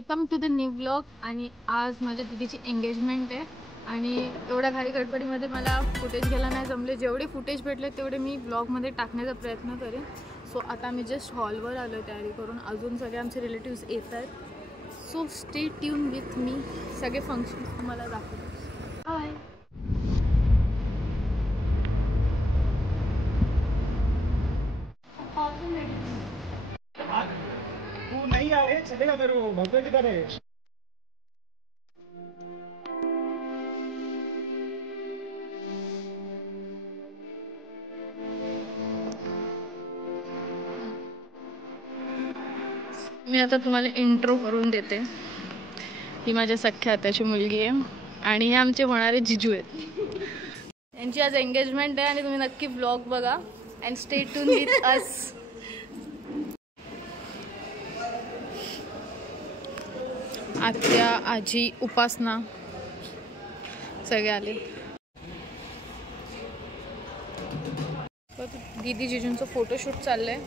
Welcome to the new blog. आणि आज माझ्या दीदीची एंगेजमेंट आहे आणि एवढ्या घाई गडबडीमध्ये मला फुटेज घ्यायला नाही जमले. जेवढे फुटेज भेटले तेवढे मी ब्लॉगमध्ये टाकण्याचा प्रयत्न करेन. सो आता मी जस्ट हॉलवर आलो आहे तयारी करून. अजून सगळे आमचे रिलेटिव्स येत आहेत. So stay tune with me. सगळे फंक्शन्स तुम्हाला दाखवतो. बाय. तू नहीं आ रहे चलेगा मेरे को भगवे किधर है. मी आता तुम्हाला इंट्रो करून देते. ही माझ्या सख्या आत्याची मुलगी आहे आणि हे आमचे होणारे जिजू आहेत. यांची आज एंगेजमेंट आहे आणि तुम्ही नक्की ब्लॉग बघा and stay tune with us. आत्या, आजी, उपासना सगळे आले. दीदी जिजूंचं फोटोशूट चाललंय.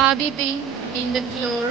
Aditi in the floor.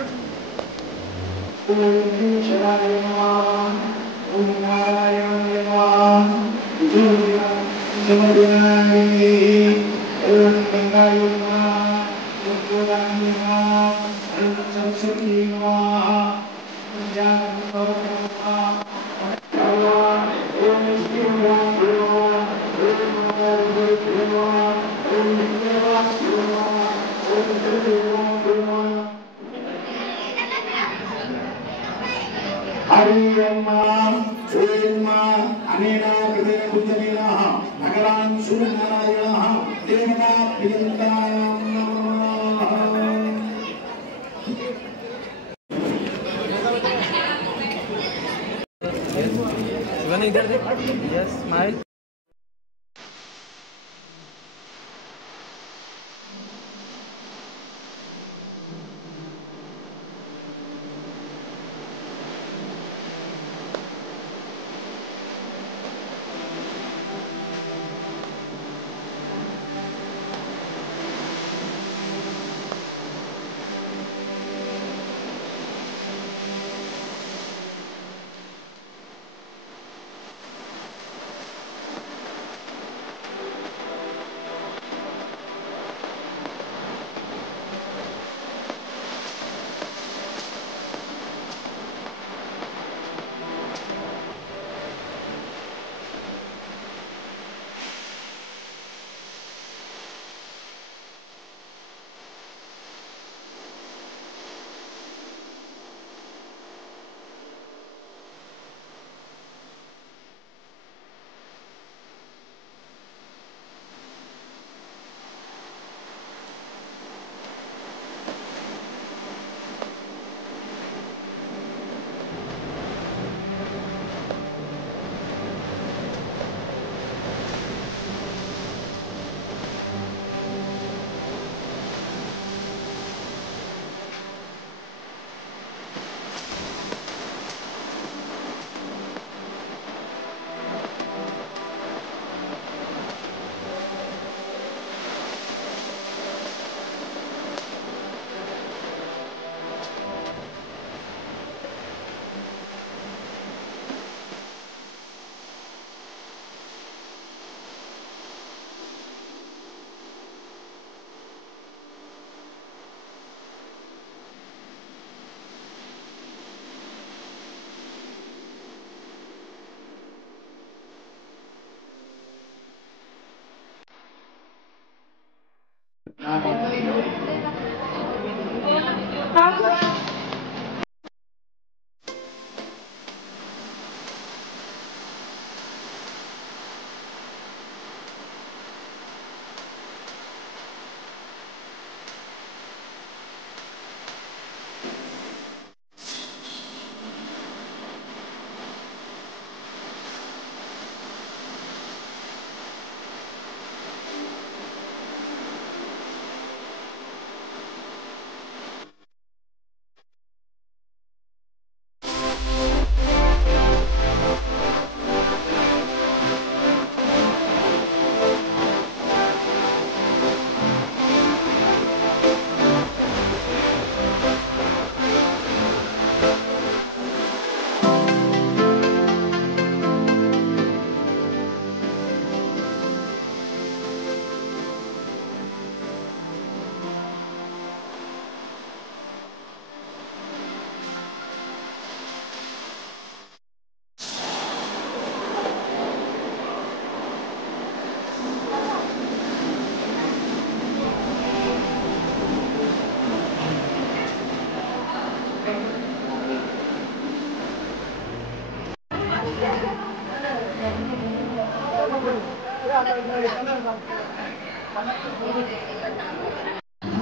इधर देख. Yes, smile.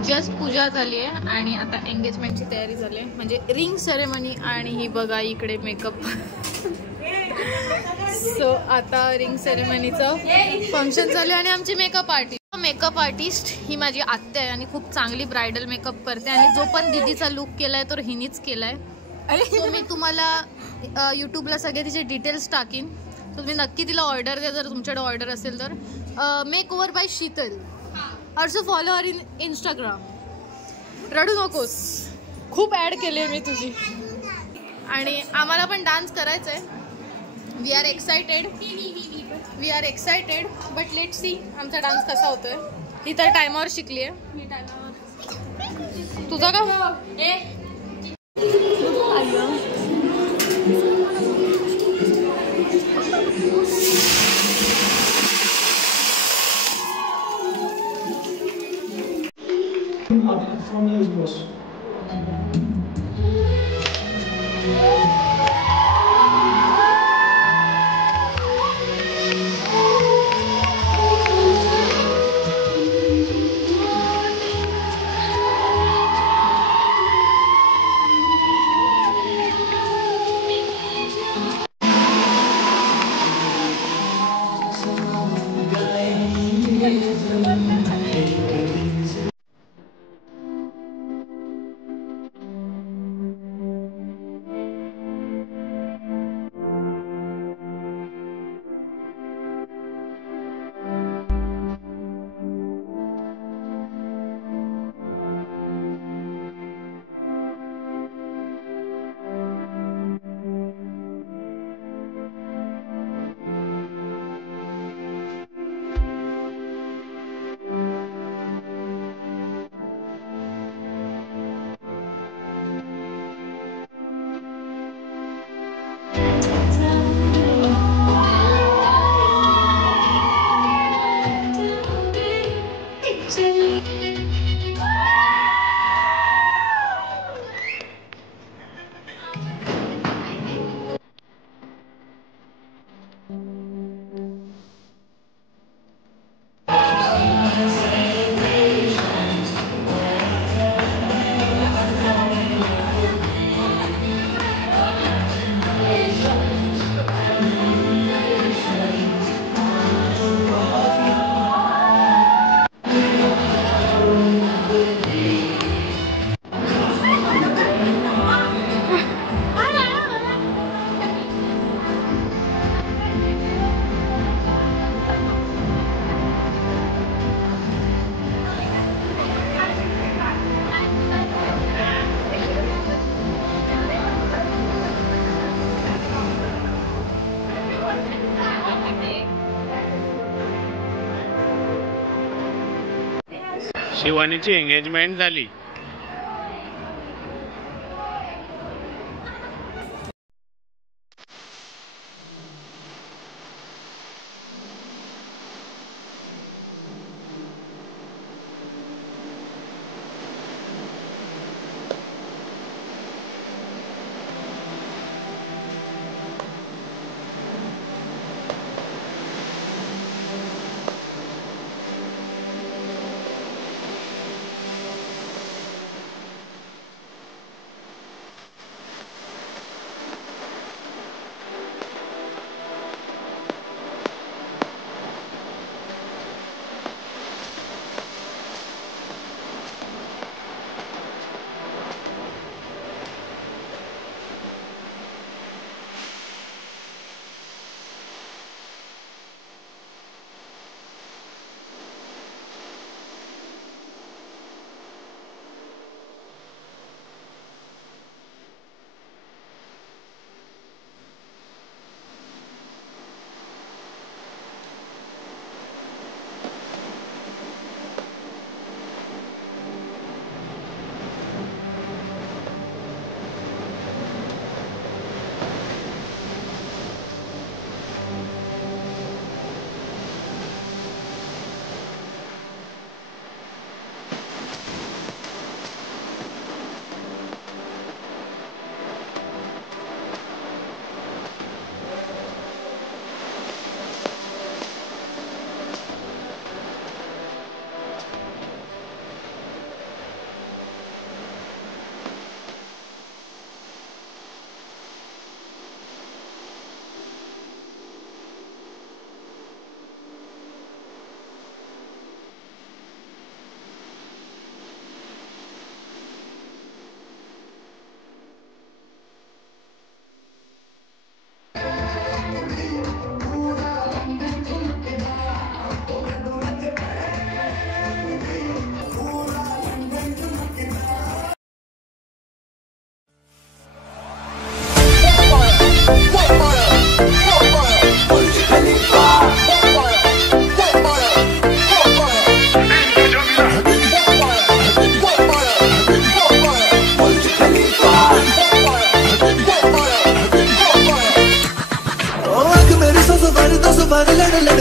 जस्ट पूजा झाली आहे आणि आता एंगेजमेंटची तयारी झाली आहे, म्हणजे रिंग सेरेमनी. आणि ही बघा इकडे मेकअप. सो आता रिंग सेरेमनीचं फंक्शन चालू आहे आणि आमची मेकअप आर्टिस्ट ही माझी आत्या आहे आणि खूप चांगली ब्रायडल मेकअप करते. आणि जो पण दीदीचा लुक केलाय तो हिनीच केलाय. सो मी तुम्हाला यूट्यूबला सगळे तिचे डिटेल्स टाकीन. तुम्ही नक्की तिला ऑर्डर द्या जर तुमच्याकडे ऑर्डर असेल तर. मेक ओव्हर बाय शीतल. ऑल्सो फॉलो हर इन इंस्टाग्राम. रडू नकोस, खूप ॲड केली आहे मी तुझी. आणि आम्हाला पण डान्स करायचा आहे. We are excited but let see आमचा डान्स कसा होतोय. ही तर टायमावर शिकली आहे. तुझा का from you, boss. शिवानीची एंगेजमेंट झाली.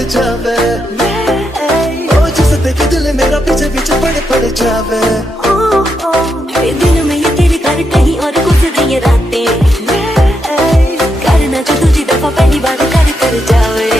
जावे, ओ जिसे देखे दिल मेरा पीछे पीछे पड़ जावे। दिन में ये तेरी कर कहीं और गुजरी ये रातें, करना जो तुझी दफा पहली बार कर जावे।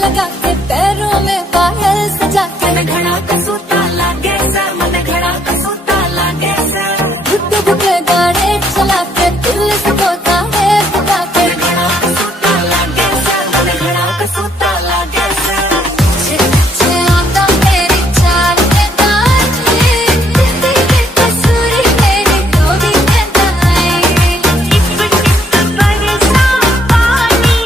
लगा के पैरों में पायल सजा के मैं घड़ा का सूता लागे सा, मैं घड़ा का सूता लागे सा। बुद्ध बुद्ध गाने चला के दिल से बोता है बता के घड़ा का सूता लागे सा, मैं घड़ा का सूता लागे सा। छे आता मेरी चाल के ताजे, तेरी कसूरी मेरी गोदी के दाए। टिप टिप बरसा पानी,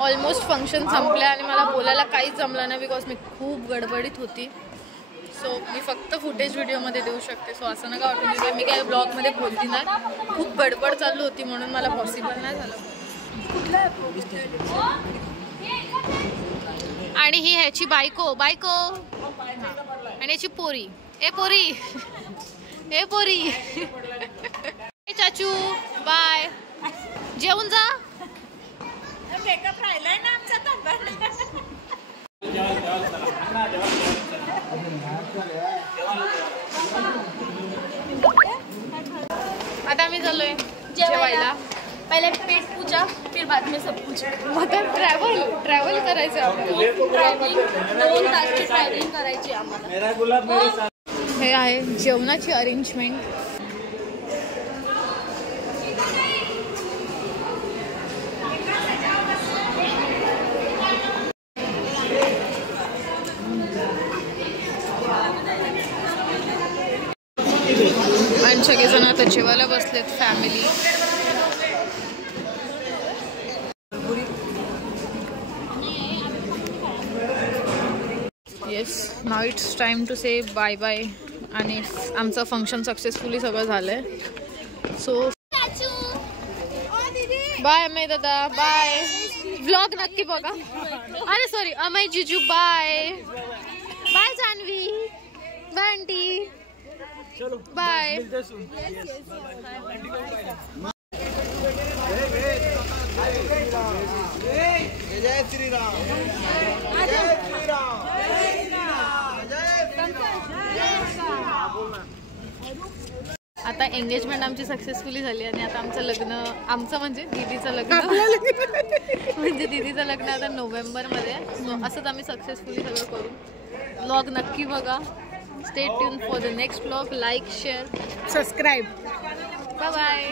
ऑलमोस्ट फंक्शन संपले आणि मला बोलायला काहीच जमलं नाही बिकॉज मी खूप गडबडीत होती. सो मी फक्त फुटेज व्हिडिओमध्ये देऊ शकते. सो असं नका वाटून की मी काय ब्लॉगमध्ये बोलती नाही. खूप गडबड चालू होती म्हणून मला पॉसिबल नाही झालं. आणि ही ह्याची बायको आणि याची पोरी. ए पोरी ए पोरी ए चाचू बाय. जेवून जा. मेकअप राहिलाय ना आमचा आता आम्ही चाललोय जेवायला. पहले पेट पूजा फिर बाद में सब कुछ. मतलब ट्रॅव्हल करायचं आपल्याला. 2 तासची ट्रॅव्हलिंग करायची आम्हाला. हे आहे जेवणाची अरेंजमेंट. आणि सगळेजण आता जेवायला बसलेत family. Yes now it's time to say bye bye. आणि आमचं फंक्शन सक्सेसफुली सगळं झालंय. सो बाय अमय दादा बाय. व्लॉग नक्की बघा. अरे सॉरी अमय जिजू bye. Bye Janhavi. Bye aunty. Bye. जय श्रीराम. आता एंगेजमेंट आमची सक्सेसफुली झाली आणि आता आमचं लग्न, आमचं म्हणजे दीदीचं लग्न म्हणजे दीदीचं लग्न आता नोव्हेंबरमध्ये. सो असंच आम्ही सक्सेसफुली सगळं करू. व्लॉग नक्की बघा. Stay tune for the next vlog. Like, share, subscribe. Bye bye.